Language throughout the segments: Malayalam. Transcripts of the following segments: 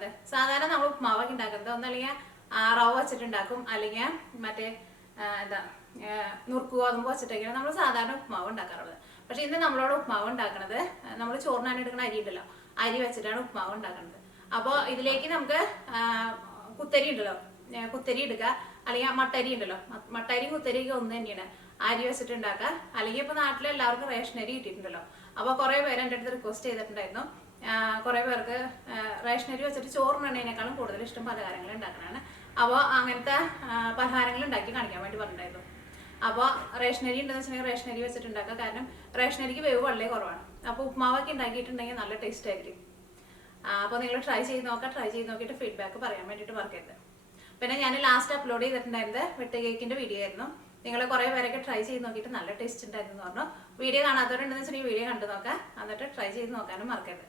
ഉണ്ടാക്കുന്നത്. സാധാരണ നമ്മൾ ഉപ്മാവൊക്കെ ഉണ്ടാക്കുന്നത് ഒന്നല്ലെങ്കിൽ റവ വെച്ചിട്ടുണ്ടാക്കും, അല്ലെങ്കിൽ മറ്റേ എന്താ നുറുക്ക് ഗോതമ്പ് വെച്ചിട്ടൊക്കെയാണ് നമ്മൾ സാധാരണ ഉപ്മാവ് ഉണ്ടാക്കാറുള്ളത്. പക്ഷെ ഇന്ന് നമ്മളോട് ഉപ്മാവ് ഉണ്ടാക്കുന്നത് നമ്മൾ ചോറിനാണ് എടുക്കുന്ന അരി ഉണ്ടല്ലോ, അരി വെച്ചിട്ടാണ് ഉപ്മാവ് ഉണ്ടാക്കുന്നത്. അപ്പോൾ ഇതിലേക്ക് നമുക്ക് കുത്തരി ഉണ്ടല്ലോ, കുത്തരി എടുക്കുക, അല്ലെങ്കിൽ മട്ടരി ഉണ്ടല്ലോ, മട്ടരിയും കുത്തരിയൊക്കെ ഒന്ന് തന്നെയാണ്. അരി വെച്ചിട്ട് ഉണ്ടാക്കുക, അല്ലെങ്കിൽ ഇപ്പൊ നാട്ടിലെ എല്ലാവർക്കും റേഷനരി കിട്ടിയിട്ടുണ്ടല്ലോ. അപ്പോൾ കുറെ പേര് എൻ്റെ അടുത്ത് റിക്വസ്റ്റ് ചെയ്തിട്ടുണ്ടായിരുന്നു. കുറെ പേർക്ക് റേഷനരി വെച്ചിട്ട് ചോറിനുണ്ടതിനേക്കാളും കൂടുതൽ ഇഷ്ടം പലഹാരങ്ങൾ ഉണ്ടാക്കാനാണ്. അപ്പോൾ അങ്ങനത്തെ പലഹാരങ്ങൾ ഉണ്ടാക്കി കാണിക്കാൻ വേണ്ടി പറഞ്ഞിട്ടുണ്ടായിരുന്നു. അപ്പോൾ റേഷനരി ഉണ്ടെന്ന് വെച്ചിട്ടുണ്ടെങ്കിൽ റേഷനരി വെച്ചിട്ട് ഉണ്ടാക്കുക. കാരണം റേഷനരിക്ക് വേവ് വളരെ കുറവാണ്. അപ്പോൾ ഉപ്മാവൊക്കെ ഉണ്ടാക്കിയിട്ടുണ്ടെങ്കിൽ നല്ല ടേസ്റ്റ് ആയിരിക്കും. അപ്പോൾ നിങ്ങൾ ട്രൈ ചെയ്ത് നോക്കാം. ട്രൈ ചെയ്ത് നോക്കിയിട്ട് ഫീഡ്ബാക്ക് പറയാൻ വേണ്ടിയിട്ട് മറക്കരുത്. പിന്നെ ഞാൻ ലാസ്റ്റ് അപ്ലോഡ് ചെയ്തിട്ടുണ്ടായിരുന്നത് വെട്ട് കേക്കിൻ്റെ വീഡിയോ ആയിരുന്നു. നിങ്ങൾ കുറേ പേരൊക്കെ ട്രൈ ചെയ്ത് നോക്കിയിട്ട് നല്ല ടേസ്റ്റ് ഉണ്ടായിരുന്നു എന്ന് പറഞ്ഞു. വീഡിയോ കാണാത്തവരുണ്ടെന്ന് വെച്ചിട്ടുണ്ടെങ്കിൽ വീഡിയോ കണ്ടു നോക്കാം, എന്നിട്ട് ട്രൈ ചെയ്ത് നോക്കാനും മറക്കരുത്.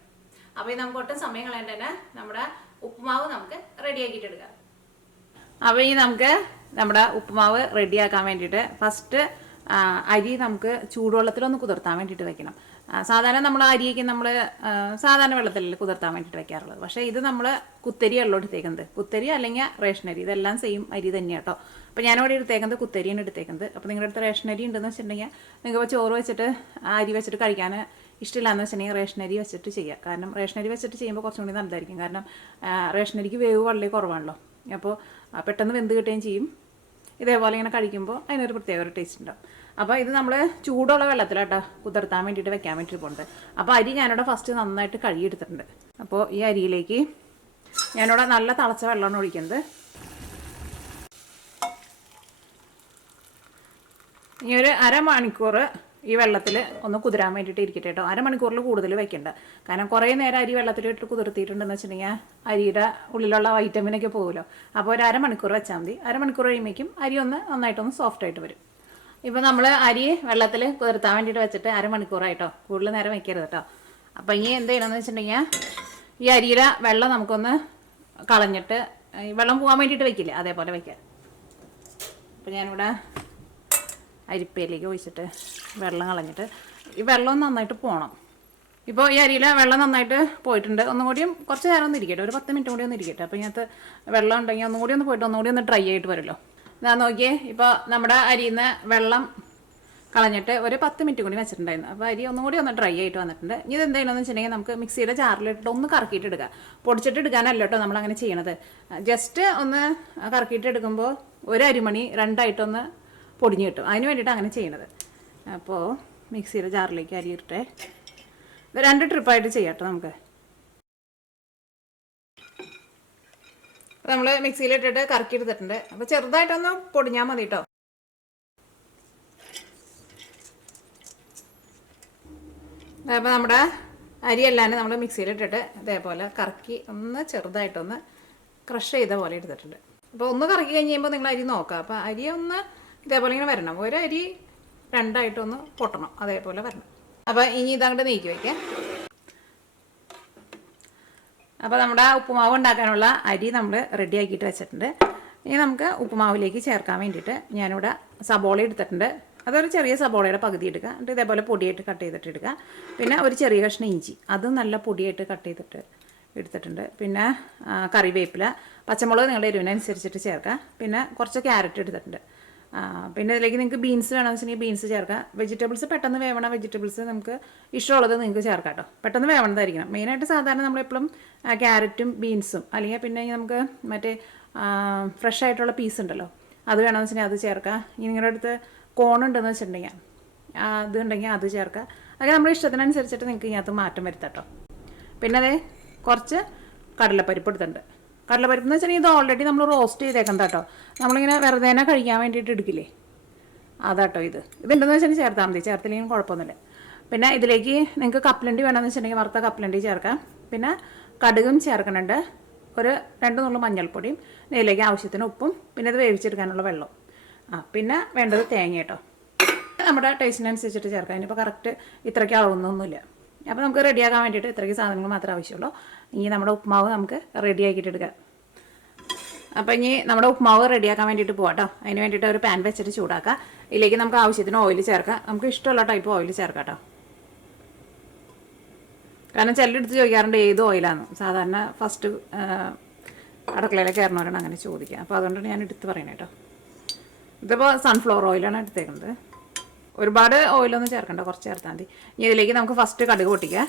അപ്പോൾ ഇത് നമുക്ക് ഒട്ടും സമയം കളയേണ്ട തന്നെ നമ്മുടെ ഉപ്പുമാവ് നമുക്ക് റെഡിയാക്കിയിട്ട് എടുക്കാം. അപ്പോൾ ഈ നമുക്ക് നമ്മുടെ ഉപ്പുമാവ് റെഡിയാക്കാൻ വേണ്ടിയിട്ട് ഫസ്റ്റ് അരി നമുക്ക് ചൂടുവെള്ളത്തിലൊന്ന് കുതിർത്താൻ വേണ്ടിയിട്ട് വെക്കണം. സാധാരണ നമ്മൾ അരിയൊക്കെ നമ്മൾ സാധാരണ വെള്ളത്തിലല്ലേ കുതിർത്താൻ വേണ്ടിയിട്ട് വെക്കാറുള്ളത്. പക്ഷേ ഇത് നമ്മൾ കുത്തരിയല്ലോ എടുത്തേക്കുന്നത്, കുത്തരി അല്ലെങ്കിൽ റേഷനരി, ഇതെല്ലാം സെയിം അരി തന്നെയാണ് കേട്ടോ. അപ്പോൾ ഞാനിവിടെ എടുത്തേക്കുന്നത് കുത്തരിയാണ് എടുത്തേക്കുന്നത്. അപ്പോൾ നിങ്ങളുടെ അടുത്ത് റേഷനരി ഉണ്ടെന്ന് വെച്ചിട്ടുണ്ടെങ്കിൽ നിങ്ങൾക്ക് ചോറ് വെച്ചിട്ട് അരി വെച്ചിട്ട് കഴിക്കാൻ ഇഷ്ടമില്ലാന്ന് വെച്ചിട്ടുണ്ടെങ്കിൽ റേഷനരി വെച്ചിട്ട് ചെയ്യുക. കാരണം റേഷനരി വെച്ചിട്ട് ചെയ്യുമ്പോൾ കുറച്ചും കൂടി നല്ലതായിരിക്കും. കാരണം റേഷനരിക്ക് വേവ് വളരെ കുറവാണല്ലോ. അപ്പോൾ പെട്ടെന്ന് വെന്ത് കിട്ടുകയും ചെയ്യും. ഇതേപോലെ ഇങ്ങനെ കഴിക്കുമ്പോൾ അതിനൊരു പ്രത്യേക ഒരു ടേസ്റ്റ് ഉണ്ടാവും. അപ്പോൾ ഇത് നമ്മൾ ചൂടുള്ള വെള്ളത്തിലാട്ടോ കുതിർത്താൻ വേണ്ടിയിട്ട് വെക്കാൻ വേണ്ടിയിട്ട് പോകുന്നുണ്ട്. അപ്പോൾ അരി ഞാനിവിടെ ഫസ്റ്റ് നന്നായിട്ട് കഴുകിയെടുത്തിട്ടുണ്ട്. അപ്പോൾ ഈ അരിയിലേക്ക് ഞാനിവിടെ നല്ല തിളച്ച വെള്ളമാണ് ഒഴിക്കുന്നത്. ഇനി ഒരു അരമണിക്കൂർ ഈ വെള്ളത്തിൽ ഒന്ന് കുതിരാൻ വേണ്ടിയിട്ട് ഇരിക്കട്ടെ കേട്ടോ. അരമണിക്കൂറിൽ കൂടുതൽ വെക്കണ്ട. കാരണം കുറേ നേരം അരി വെള്ളത്തിലിട്ട് കുതിർത്തിയിട്ടുണ്ടെന്ന് വെച്ചിട്ടുണ്ടെങ്കിൽ അരിയുടെ ഉള്ളിലുള്ള വൈറ്റമിനൊക്കെ പോകുമല്ലോ. അപ്പോൾ ഒരു അരമണിക്കൂർ വെച്ചാൽ മതി. അരമണിക്കൂർ കഴിയുമ്പോഴേക്കും അരി ഒന്ന് നന്നായിട്ടൊന്ന് സോഫ്റ്റ് ആയിട്ട് വരും. ഇപ്പോൾ നമ്മൾ അരി വെള്ളത്തിൽ കുതിർത്താൻ വേണ്ടിയിട്ട് വെച്ചിട്ട് അരമണിക്കൂറായിട്ടോ, കൂടുതൽ നേരം വെക്കരുത് കേട്ടോ. അപ്പോൾ ഇനി എന്ത് ചെയ്യണമെന്ന് വെച്ചിട്ടുണ്ടെങ്കിൽ ഈ അരിയുടെ വെള്ളം നമുക്കൊന്ന് കളഞ്ഞിട്ട്, ഈ വെള്ളം പോകാൻ വേണ്ടിയിട്ട് വെക്കില്ലേ, അതേപോലെ വയ്ക്കാം. അപ്പോൾ ഞാനിവിടെ അരിപ്പയിലേക്ക് ഒഴിച്ചിട്ട് വെള്ളം കളഞ്ഞിട്ട് ഈ വെള്ളം നന്നായിട്ട് പോകണം. ഇപ്പോൾ ഈ അരിയിലെ വെള്ളം നന്നായിട്ട് പോയിട്ടുണ്ട്. ഒന്നും കൂടിയും കുറച്ച് നേരം ഒന്ന് ഇരിക്കട്ടെ, ഒരു 10 മിനിറ്റ് കൂടി ഒന്ന് ഇരിക്കട്ടെ. അപ്പോൾ ഇതിനകത്ത് വെള്ളം ഉണ്ടെങ്കിൽ ഒന്നും കൂടി ഒന്ന് പോയിട്ട് ഒന്നുകൂടി ഒന്ന് ഡ്രൈ ആയിട്ട് വരുമല്ലോ. ഞാൻ നോക്കിയേ, ഇപ്പോൾ നമ്മുടെ അരിയിൽ നിന്ന് വെള്ളം കളഞ്ഞിട്ട് ഒരു 10 മിനിറ്റ് കൂടി വെച്ചിട്ടുണ്ടായിരുന്നു. അപ്പോൾ അരി ഒന്നും കൂടി ഒന്ന് ഡ്രൈ ആയിട്ട് വന്നിട്ടുണ്ട്. ഇനി ഇത് എന്താണെന്ന് വെച്ചിട്ടുണ്ടെങ്കിൽ നമുക്ക് മിക്സിയുടെ ജാറിലിട്ട് ഒന്ന് കറക്കിയിട്ട് എടുക്കുക. പൊടിച്ചിട്ട് എടുക്കാനല്ല കേട്ടോ നമ്മളങ്ങനെ ചെയ്യണത്. ജസ്റ്റ് ഒന്ന് കറക്കിയിട്ട് എടുക്കുമ്പോൾ ഒരു അരിമണി രണ്ടായിട്ടൊന്ന് പൊടിഞ്ഞ് കിട്ടും. അതിന് വേണ്ടിയിട്ട് അങ്ങനെ ചെയ്യണത്. അപ്പോൾ മിക്സിയുടെ ജാറിലേക്ക് അരി ഇട്ടേ. ഇത് 2 ട്രിപ്പായിട്ട് ചെയ്യാം കേട്ടോ നമുക്ക്. നമ്മൾ മിക്സിയിലിട്ടിട്ട് കറക്കി എടുത്തിട്ടുണ്ട്. അപ്പോൾ ചെറുതായിട്ടൊന്ന് പൊടിഞ്ഞാൽ മതി കേട്ടോ. അപ്പോൾ നമ്മുടെ അരിയെല്ലാം നമ്മൾ മിക്സിയിലിട്ടിട്ട് ഇതേപോലെ കറക്കി ഒന്ന് ചെറുതായിട്ടൊന്ന് ക്രഷ് ചെയ്ത പോലെ എടുത്തിട്ടുണ്ട്. അപ്പോൾ ഒന്ന് കറക്കി കഴിഞ്ഞ് കഴിയുമ്പോൾ നിങ്ങൾ അരി നോക്കുക. അപ്പോൾ അരി ഒന്ന് ഇതേപോലെ ഇങ്ങനെ വരണം. ഒരു അരി രണ്ടായിട്ടൊന്ന് പൊട്ടണം, അതേപോലെ വരണം. അപ്പോൾ ഇനി ഇതങ്ങോട്ട് നീക്കി വയ്ക്കാം. അപ്പോൾ നമ്മുടെ ഉപ്പുമാവ് ഉണ്ടാക്കാനുള്ള അരി നമ്മൾ റെഡിയാക്കിയിട്ട് വെച്ചിട്ടുണ്ട്. ഇനി നമുക്ക് ഉപ്പുമാവിലേക്ക് ചേർക്കാൻ വേണ്ടിയിട്ട് ഞാനിവിടെ സബോള എടുത്തിട്ടുണ്ട്. അതൊരു ചെറിയ സബോളയുടെ പകുതി എടുക്കുക. എന്നിട്ട് ഇതേപോലെ പൊടിയായിട്ട് കട്ട് ചെയ്തിട്ട് എടുക്കുക. പിന്നെ ഒരു ചെറിയ കഷ്ണം ഇഞ്ചി, അതും നല്ല പൊടിയായിട്ട് കട്ട് ചെയ്തിട്ട് എടുത്തിട്ടുണ്ട്. പിന്നെ കറിവേപ്പില, പച്ചമുളക് നിങ്ങളുടെ എരിവിനനുസരിച്ചിട്ട് ചേർക്കുക. പിന്നെ കുറച്ച് ക്യാരറ്റ് എടുത്തിട്ടുണ്ട്. പിന്നെ ഇതിലേക്ക് നിങ്ങൾക്ക് ബീൻസ് വേണമെന്ന് വെച്ചിട്ടുണ്ടെങ്കിൽ ബീൻസ് ചേർക്കാം. വെജിറ്റബിൾസ് പെട്ടെന്ന് വേവണ വെജിറ്റബിൾസ് നമുക്ക് ഇഷ്ടമുള്ളത് നിങ്ങൾക്ക് ചേർക്കാം കേട്ടോ. പെട്ടെന്ന് വേവണതായിരിക്കണം. മെയിനായിട്ട് സാധാരണ നമ്മളെപ്പോഴും ക്യാരറ്റും ബീൻസും, അല്ലെങ്കിൽ പിന്നെ നമുക്ക് മറ്റേ ഫ്രഷ് ആയിട്ടുള്ള പീസ് ഉണ്ടല്ലോ, അത് വേണമെന്ന് വെച്ചിട്ടുണ്ടെങ്കിൽ അത് ചേർക്കാം. ഇനി നിങ്ങളുടെ അടുത്ത് കോണുണ്ടെന്ന് വെച്ചിട്ടുണ്ടെങ്കിൽ അത് ഉണ്ടെങ്കിൽ അത് ചേർക്കുക. അതൊക്കെ നമ്മുടെ ഇഷ്ടത്തിനനുസരിച്ചിട്ട് നിങ്ങൾക്ക് ഇതിനകത്ത് മാറ്റം വരുത്താം കേട്ടോ. പിന്നെ അതേ കുറച്ച് കടലപ്പരിപ്പ് എടുത്തിട്ടുണ്ട്. കടലപ്പരിപ്പ് എന്ന് വെച്ചിട്ടുണ്ടെങ്കിൽ ഇത് ഓൾറെഡി നമ്മൾ റോസ്റ്റ് ചെയ്തേക്കണ്ട കേട്ടോ. നമ്മളിങ്ങനെ വെറുതെ കഴിക്കാൻ വേണ്ടിയിട്ട് എടുക്കില്ലേ, അതാട്ടോ ഇത്. ഇതുണ്ടെന്ന് വെച്ചിട്ടുണ്ടെങ്കിൽ ചേർത്താൽ മതി, ചേർത്തില്ലെങ്കിൽ കുഴപ്പമൊന്നുമില്ല. പിന്നെ ഇതിലേക്ക് നിങ്ങൾക്ക് കപ്പലണ്ടി വേണമെന്ന് വെച്ചിട്ടുണ്ടെങ്കിൽ വറുത്ത കപ്പലണ്ടി ചേർക്കാം. പിന്നെ കടുകും ചേർക്കുന്നുണ്ട്. ഒരു 2 നുള്ളു മഞ്ഞൾപ്പൊടിയും, ഇതിലേക്ക് ആവശ്യത്തിന് ഉപ്പും, പിന്നെ ഇത് വേവിച്ചെടുക്കാനുള്ള വെള്ളവും. പിന്നെ വേണ്ടത് തേങ്ങ കേട്ടോ. നമ്മുടെ ടേസ്റ്റിനനുസരിച്ചിട്ട് ചേർക്കാം. ഇനിയിപ്പോൾ കറക്റ്റ് ഇത്രയ്ക്ക് ആവുന്നൊന്നുമില്ല. അപ്പോൾ നമുക്ക് റെഡിയാക്കാൻ വേണ്ടിയിട്ട് ഇത്രയ്ക്ക് സാധനങ്ങൾ മാത്രമേ ആവശ്യമുള്ളൂ. ഇനി നമ്മുടെ ഉപ്മാവ് നമുക്ക് റെഡിയാക്കിയിട്ട് എടുക്കാം. അപ്പോൾ ഇനി നമ്മുടെ ഉപ്മാവ് റെഡിയാക്കാൻ വേണ്ടിയിട്ട് പോകാം കേട്ടോ. അതിന് വേണ്ടിയിട്ട് ഒരു പാൻ വെച്ചിട്ട് ചൂടാക്കുക. ഇതിലേക്ക് നമുക്ക് ആവശ്യത്തിന് ഓയിൽ ചേർക്കാം. നമുക്ക് ഇഷ്ടമുള്ള ടൈപ്പ് ഓയിൽ ചേർക്കാം കേട്ടോ. കാരണം ചിലരെടുത്ത് ചോദിക്കാറുണ്ട് ഏത് ഓയിലാണ്. സാധാരണ ഫസ്റ്റ് അടുക്കളയിലേക്ക് കയറണവരാണ് അങ്ങനെ ചോദിക്കുക. അപ്പോൾ അതുകൊണ്ടാണ് ഞാൻ എടുത്ത് പറയുന്നത് കേട്ടോ. ഇതിപ്പോൾ സൺഫ്ലവർ ഓയിലാണ് എടുത്തേക്കുന്നത്. ഒരുപാട് ഓയിലൊന്നും ചേർക്കണ്ട, കുറച്ച് ചേർത്താൽ മതി. ഇനി ഇതിലേക്ക് നമുക്ക് ഫസ്റ്റ് കടുക് പൊട്ടിക്കുക.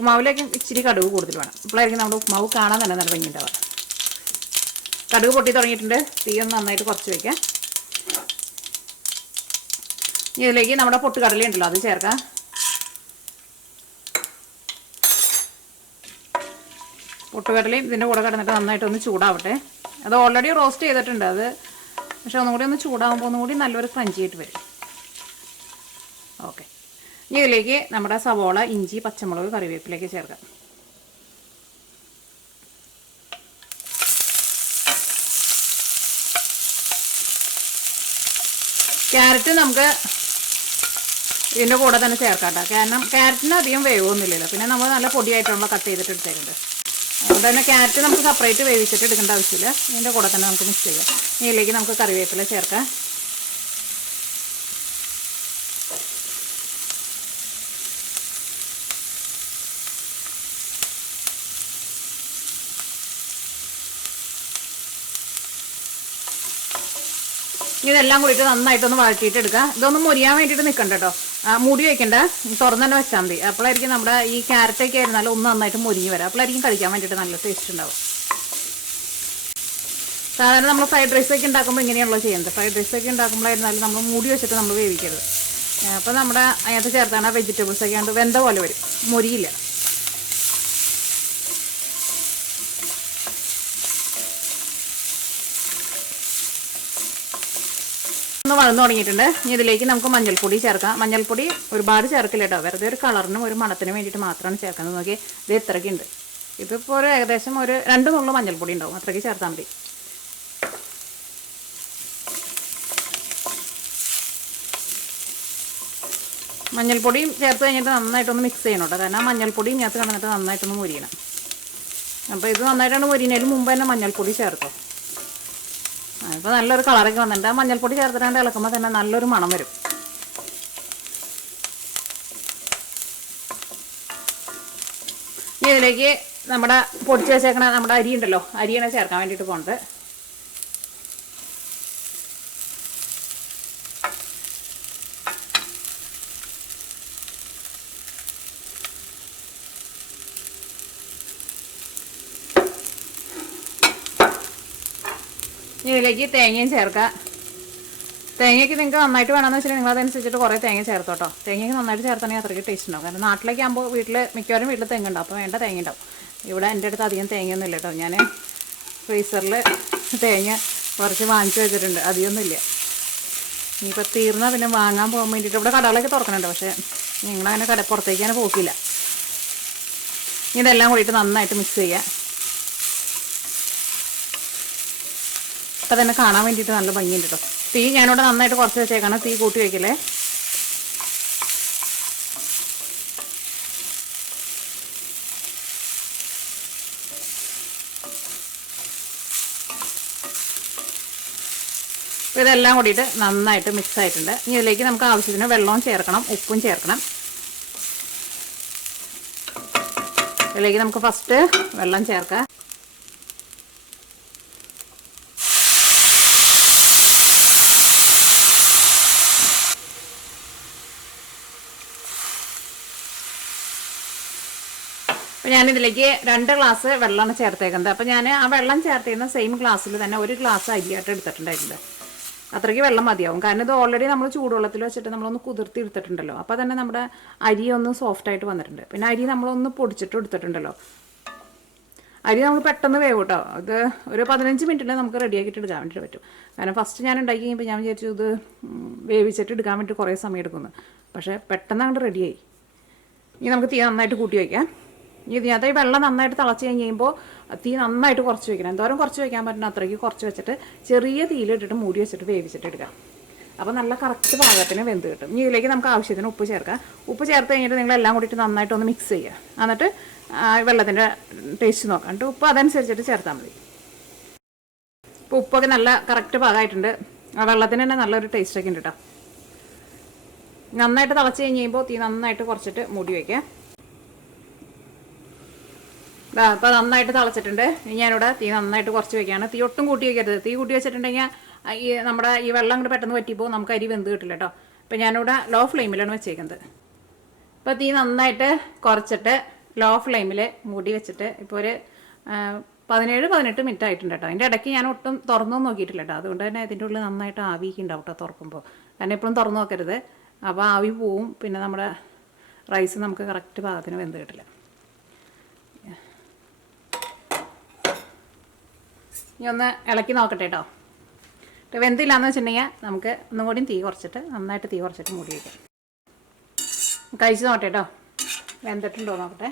ഉപ്മാവിലേക്ക് ഇച്ചിരി കടുക് കൂടുതൽ വേണം. അപ്പോഴായിരിക്കും നമ്മുടെ ഉപ്മാവ് കാണാൻ തന്നെ നല്ല ഭംഗിയുണ്ടാവുക. കടുക് പൊട്ടി തുടങ്ങിയിട്ടുണ്ട്. തീ ഒന്ന് നന്നായിട്ട് കുറച്ച് വയ്ക്കുക. ഇനി ഇതിലേക്ക് നമ്മുടെ പൊട്ടുകടല ഉണ്ടല്ലോ അത് ചേർക്കാം. പൊട്ടുകടലയും ഇതിൻ്റെ കൂടെ കിടന്നിട്ട് നന്നായിട്ടൊന്ന് ചൂടാവട്ടെ. അത് ഓൾറെഡി റോസ്റ്റ് ചെയ്തിട്ടുണ്ട് അത്, പക്ഷെ ഒന്നും കൂടി ഒന്ന് ചൂടാകുമ്പോൾ ഒന്നും കൂടി നല്ലൊരു ക്രഞ്ചി ആയിട്ട് വരും. ഓക്കെ, ഇനി ഇതിലേക്ക് നമ്മുടെ സവോള, ഇഞ്ചി, പച്ചമുളക്, കറിവേപ്പിലേക്ക് ചേർക്കാം. ക്യാരറ്റ് നമുക്ക് ഇതിൻ്റെ കൂടെ തന്നെ ചേർക്കാം കേട്ടോ. കാരണം ക്യാരറ്റിന് അധികം വേവൊന്നുമില്ലല്ലോ. പിന്നെ നമ്മൾ നല്ല പൊടിയായിട്ടുള്ള കട്ട് ചെയ്തിട്ട് എടുത്തേക്കുന്നുണ്ട്. അതുകൊണ്ട് തന്നെ ക്യാരറ്റ് നമുക്ക് സെപ്പറേറ്റ് വേവിച്ചിട്ട് എടുക്കേണ്ട ആവശ്യമില്ല. ഇതിൻ്റെ കൂടെ തന്നെ നമുക്ക് മിക്സ് ചെയ്യാം. ഇതിലേക്ക് നമുക്ക് കറിവേപ്പില ചേർക്കാം. ഇതെല്ലാം കൂടിയിട്ട് നന്നായിട്ടൊന്ന് വഴറ്റിയിട്ട് എടുക്കുക. ഇതൊന്ന് മുരിയാൻ വേണ്ടിയിട്ട് നിൽക്കണ്ട കേട്ടോ. മൂടി വയ്ക്കണ്ട, തുറന്ന് തന്നെ വെച്ചാൽ മതി. അപ്പോഴായിരിക്കും നമ്മുടെ ഈ ക്യാരറ്റൊക്കെ ആയിരുന്നാലും ഒന്ന് നന്നായിട്ട് മുരിഞ്ഞ് വരാം. അപ്പോഴായിരിക്കും കഴിക്കാൻ വേണ്ടിയിട്ട് നല്ല ടേസ്റ്റ് ഉണ്ടാവും. സാധാരണ നമ്മൾ ഫ്രൈഡ് റൈസൊക്കെ ഉണ്ടാക്കുമ്പോൾ ഇങ്ങനെയാണല്ലോ ചെയ്യുന്നത്. ഫ്രൈഡ് റൈസൊക്കെ ഉണ്ടാക്കുമ്പോഴായിരുന്നാലും നമ്മൾ മൂടി വെച്ചിട്ട് നമ്മൾ വേവിക്കരുത്. അപ്പോൾ നമ്മുടെ അതിനകത്ത് ചേർത്താണ് വെജിറ്റബിൾസൊക്കെ ആണ്ട് വെന്ത പോലെ വരും, മുരിയില്ല. ഒന്ന് വളർന്നു തുടങ്ങിയിട്ടുണ്ട്. ഇനി ഇതിലേക്ക് നമുക്ക് മഞ്ഞൾപ്പൊടി ചേർക്കാം. മഞ്ഞൾപ്പൊടി ഒരുപാട് ചേർക്കില്ല കേട്ടോ, വെറുതെ ഒരു കളറിനും ഒരു മണത്തിനും വേണ്ടിയിട്ട് മാത്രമാണ് ചേർക്കുന്നത്. നോക്കി ഇത് ഇത്രയ്ക്കുണ്ട്. ഇതിപ്പോൾ ഒരു ഏകദേശം ഒരു 2 നുള്ളു മഞ്ഞൾപ്പൊടി ഉണ്ടാവും, അത്രയ്ക്ക് ചേർത്താൽ മതി. മഞ്ഞൾപ്പൊടിയും ചേർത്ത് കഴിഞ്ഞിട്ട് നന്നായിട്ടൊന്ന് മിക്സ് ചെയ്യണം കേട്ടോ. കാരണം മഞ്ഞൾപ്പൊടിയും ഇതിനകത്ത് കിടന്നിട്ട് നന്നായിട്ടൊന്ന് മുരിയണം. അപ്പോൾ ഇത് നന്നായിട്ടാണ് മുരിയുന്നതിന് മുമ്പ് തന്നെ മഞ്ഞൾപ്പൊടി ചേർത്തോ. ഇപ്പോൾ നല്ലൊരു കളറൊക്കെ വന്നിട്ടുണ്ട്. ആ മഞ്ഞൾപ്പൊടി ചേർത്തിട്ട് ഇളക്കുമ്പോൾ തന്നെ നല്ലൊരു മണം വരും. ഇനി ഇതിലേക്ക് നമ്മുടെ പൊടിച്ച് വെച്ചേക്കണ നമ്മുടെ അരി ഉണ്ടല്ലോ, അരിയാണ് ചേർക്കാൻ വേണ്ടിയിട്ട് പോകുന്നത്. ഇതിലേക്ക് തേങ്ങയും ചേർക്കുക. തേങ്ങയ്ക്ക് നിങ്ങൾക്ക് നന്നായിട്ട് വേണമെന്ന് വെച്ചാൽ നിങ്ങൾ അതനുസരിച്ചിട്ട് കുറേ തേങ്ങ ചേർത്തോട്ടോ. തേങ്ങയ്ക്ക് നന്നായിട്ട് ചേർത്താണെങ്കിൽ അത്രയ്ക്ക് ടേസ്റ്റ് ഉണ്ടാവും. കാരണം നാട്ടിലേക്ക് ആകുമ്പോൾ മിക്കവാറും വീട്ടിൽ തെങ്ങ് ഉണ്ടാവും, അപ്പോൾ വേണ്ട തേങ്ങ ഉണ്ടാവും. ഇവിടെ എൻ്റെ അടുത്ത് അധികം തേങ്ങയൊന്നും ഇല്ല കേട്ടോ. ഞാൻ ഫ്രീസറിൽ തേങ്ങ കുറച്ച് വാങ്ങിച്ചു വെച്ചിട്ടുണ്ട്, അധികമൊന്നുമില്ല. ഇനിയിപ്പോൾ തീർന്നാൽ പിന്നെ വാങ്ങാൻ പോകാൻ വേണ്ടിയിട്ട് ഇവിടെ കടകളൊക്കെ തുറക്കുന്നുണ്ട്, പക്ഷേ നിങ്ങളങ്ങനെ പുറത്തേക്ക് തന്നെ പോക്കില്ല. ഇതെല്ലാം കൂടിയിട്ട് നന്നായിട്ട് മിക്സ് ചെയ്യുക. അപ്പം തന്നെ കാണാൻ വേണ്ടിയിട്ട് നല്ല ഭംഗിയുണ്ട് കേട്ടോ. തീ ഞാനിവിടെ നന്നായിട്ട് കുറച്ച് വെച്ചേക്കാണ്, തീ കൂട്ടി വയ്ക്കല്ലേ. അപ്പോൾ ഇതെല്ലാം കൂടിയിട്ട് നന്നായിട്ട് മിക്സ് ആയിട്ടുണ്ട്. ഇനി ഇതിലേക്ക് നമുക്ക് ആവശ്യത്തിന് വെള്ളവും ചേർക്കണം, ഉപ്പും ചേർക്കണം. ഇതിലേക്ക് നമുക്ക് ഫസ്റ്റ് വെള്ളം ചേർക്കാം. അപ്പോൾ ഞാനിതിലേക്ക് 2 ഗ്ലാസ് വെള്ളമാണ് ചേർത്തേക്കുന്നത്. അപ്പോൾ ഞാൻ ആ വെള്ളം ചേർത്തിരുന്ന സെയിം ഗ്ലാസ്സിൽ തന്നെ 1 ഗ്ലാസ് അരിയായിട്ട് എടുത്തിട്ടുണ്ടായിട്ടുണ്ട്. അത്രയ്ക്ക് വെള്ളം മതിയാവും. കാരണം ഇത് ഓൾറെഡി നമ്മൾ ചൂടുവെള്ളത്തിൽ വെച്ചിട്ട് നമ്മളൊന്ന് കുതിർത്തി എടുത്തിട്ടുണ്ടല്ലോ. അപ്പോൾ തന്നെ നമ്മുടെ അരി ഒന്ന് സോഫ്റ്റായിട്ട് വന്നിട്ടുണ്ട്. പിന്നെ അരി നമ്മളൊന്ന് പൊടിച്ചിട്ട് എടുത്തിട്ടുണ്ടല്ലോ. അരി നമ്മൾ പെട്ടെന്ന് വേവും കേട്ടോ. ഇത് ഒരു 15 മിനിറ്റിൽ നമുക്ക് റെഡിയാക്കിയിട്ട് എടുക്കാൻ വേണ്ടിയിട്ട് പറ്റും. കാരണം ഫസ്റ്റ് ഞാൻ ഉണ്ടാക്കി കഴിഞ്ഞപ്പോൾ ഞാൻ വിചാരിച്ചു ഇത് വേവിച്ചിട്ട് എടുക്കാൻ വേണ്ടി കുറേ സമയം എടുക്കുന്നു. പക്ഷേ പെട്ടെന്ന് അങ്ങോട്ട് റെഡിയായി. ഇനി നമുക്ക് തീ നന്നായിട്ട് കൂട്ടി വയ്ക്കാം. ഇതിനകത്ത് ഈ വെള്ളം നന്നായിട്ട് തിളച്ച് കഴിഞ്ഞ് കഴിയുമ്പോൾ തീ നന്നായിട്ട് കുറച്ച് വയ്ക്കണം. എന്തോരം കുറച്ച് വയ്ക്കാൻ പറ്റുന്ന അത്രയ്ക്ക് കുറച്ച് വെച്ചിട്ട് ചെറിയ തീയിലിട്ടിട്ട് മൂടി വെച്ചിട്ട് വേവിച്ചിട്ട് എടുക്കാം. അപ്പോൾ നല്ല കറക്റ്റ് പാകത്തിന് വെന്ത് കിട്ടും. ഇനി ഇതിലേക്ക് നമുക്ക് ആവശ്യത്തിന് ഉപ്പ് ചേർക്കാം. ഉപ്പ് ചേർത്ത് കഴിഞ്ഞിട്ട് നിങ്ങളെല്ലാം കൂടിയിട്ട് നന്നായിട്ടൊന്ന് മിക്സ് ചെയ്യുക. എന്നിട്ട് വെള്ളത്തിൻ്റെ ടേസ്റ്റ് നോക്കാം. എന്നിട്ട് ഉപ്പ് അതനുസരിച്ചിട്ട് ചേർത്താൽ മതി. ഇപ്പോൾ ഉപ്പൊക്കെ നല്ല കറക്റ്റ് പാകമായിട്ടുണ്ട്. ആ വെള്ളത്തിന് തന്നെ നല്ലൊരു ടേസ്റ്റൊക്കെ ഉണ്ട് കേട്ടോ. നന്നായിട്ട് തിളച്ച് കഴിഞ്ഞ് കഴിയുമ്പോൾ തീ നന്നായിട്ട് കുറച്ചിട്ട് മൂടി വയ്ക്കുക. അപ്പോൾ നന്നായിട്ട് തിളച്ചിട്ടുണ്ട്. ഇനി ഞാനിവിടെ തീ നന്നായിട്ട് കുറച്ച് വയ്ക്കുകയാണ്. തീ ഒട്ടും കൂട്ടി വയ്ക്കരുത്. തീ കൂട്ടി വെച്ചിട്ടുണ്ടെങ്കിൽ നമ്മുടെ ഈ വെള്ളം അങ്ങോട്ട് പെട്ടെന്ന് വറ്റിപ്പോൾ നമുക്ക് അരി വെന്ത് കിട്ടില്ല കേട്ടോ. അപ്പോൾ ഞാനിവിടെ ലോ ഫ്ലെയിമിലാണ് വെച്ചേക്കുന്നത്. ഇപ്പോൾ തീ നന്നായിട്ട് കുറച്ചിട്ട് ലോ ഫ്ലെയിമിൽ മൂടി വെച്ചിട്ട് ഇപ്പോൾ ഒരു 17-18 മിനിറ്റ് ആയിട്ടുണ്ട് കേട്ടോ. അതിൻ്റെ ഇടയ്ക്ക് ഞാൻ ഒട്ടും തുറന്നൊന്നും നോക്കിയിട്ടില്ല കേട്ടോ. അതുകൊണ്ട് തന്നെ ഇതിൻ്റെ ഉള്ളിൽ നന്നായിട്ട് ആവിയൊക്കെ ഉണ്ടാവും കേട്ടോ തുറക്കുമ്പോൾ. കാരണം എപ്പോഴും തുറന്ന് നോക്കരുത്. അപ്പോൾ ആവി പോവും, പിന്നെ നമ്മുടെ റൈസ് നമുക്ക് കറക്റ്റ് പാകത്തിന് വെന്ത് കിട്ടില്ല. ഇനി ഒന്ന് ഇളക്കി നോക്കട്ടെ കേട്ടോ. വെന്തില്ലാന്ന് വെച്ചിട്ടുണ്ടെങ്കിൽ നമുക്ക് ഒന്നും കൂടി തീ കുറച്ചിട്ട് നന്നായിട്ട് തീ കുറച്ചിട്ട് മൂടി വയ്ക്കാം. കഴിച്ച് നോക്കട്ടെ കേട്ടോ, വെന്തിട്ടുണ്ടോ നോക്കട്ടെ.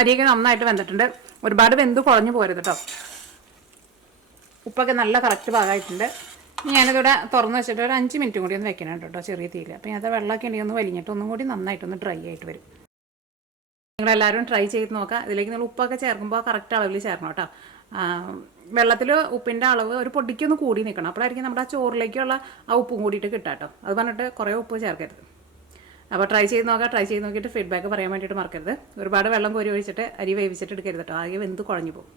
അരിയൊക്കെ നന്നായിട്ട് വെന്തിട്ടുണ്ട്. ഒരുപാട് വെന്ത് കുഴഞ്ഞു പോരുത് കേട്ടോ. ഉപ്പൊക്കെ നല്ല കറക്റ്റ് ഭാഗമായിട്ടുണ്ട്. ഞാനിതിവിടെ തുറന്ന് വെച്ചിട്ട് ഒരു 5 മിനിറ്റും കൂടി ഒന്ന് വെക്കണം കേട്ടോ ചെറിയ തീയിൽ. അപ്പോൾ ഞാൻ വെള്ളമൊക്കെ ഉണ്ടെങ്കിൽ ഒന്ന് വലിഞ്ഞിട്ട് ഒന്നും കൂടി നന്നായിട്ടൊന്ന് ഡ്രൈ ആയിട്ട് വരും. നിങ്ങളെല്ലാവരും ട്രൈ ചെയ്ത് നോക്കുക. ഇതിലേക്ക് നിങ്ങൾ ഉപ്പൊക്കെ ചേർക്കുമ്പോൾ കറക്റ്റ് അളവിൽ ചേർക്കണം കേട്ടോ. വെള്ളത്തിൽ ഉപ്പിൻ്റെ അളവ് ഒരു പൊടിക്കൊന്ന് കൂടി നിൽക്കണം. അപ്പോഴായിരിക്കും നമ്മുടെ ആ ചോറിലേക്കുള്ള ആ ഉപ്പും കൂടിയിട്ട് കിട്ടുക കേട്ടോ. അത് പറഞ്ഞിട്ട് കുറേ ഉപ്പ് ചേർക്കരുത്. അപ്പോൾ ട്രൈ ചെയ്ത് നോക്കുക. ട്രൈ ചെയ്ത് നോക്കിയിട്ട് ഫീഡ്ബാക്ക് പറയാൻ വേണ്ടിയിട്ട് മറക്കരുത്. ഒരുപാട് വെള്ളം കോരി ഒഴിച്ചിട്ട് അരി വേവിച്ചിട്ട് എടുക്കരുത് കേട്ടോ. ആകെ വെന്ത് കുഴഞ്ഞു പോകും.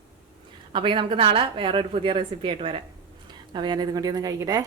അപ്പോൾ നമുക്ക് നാളെ വേറൊരു പുതിയ റെസിപ്പി ആയിട്ട് വരാം. അപ്പോൾ ഞാനിതും കൂടി ഒന്ന് കഴിക്കട്ടെ.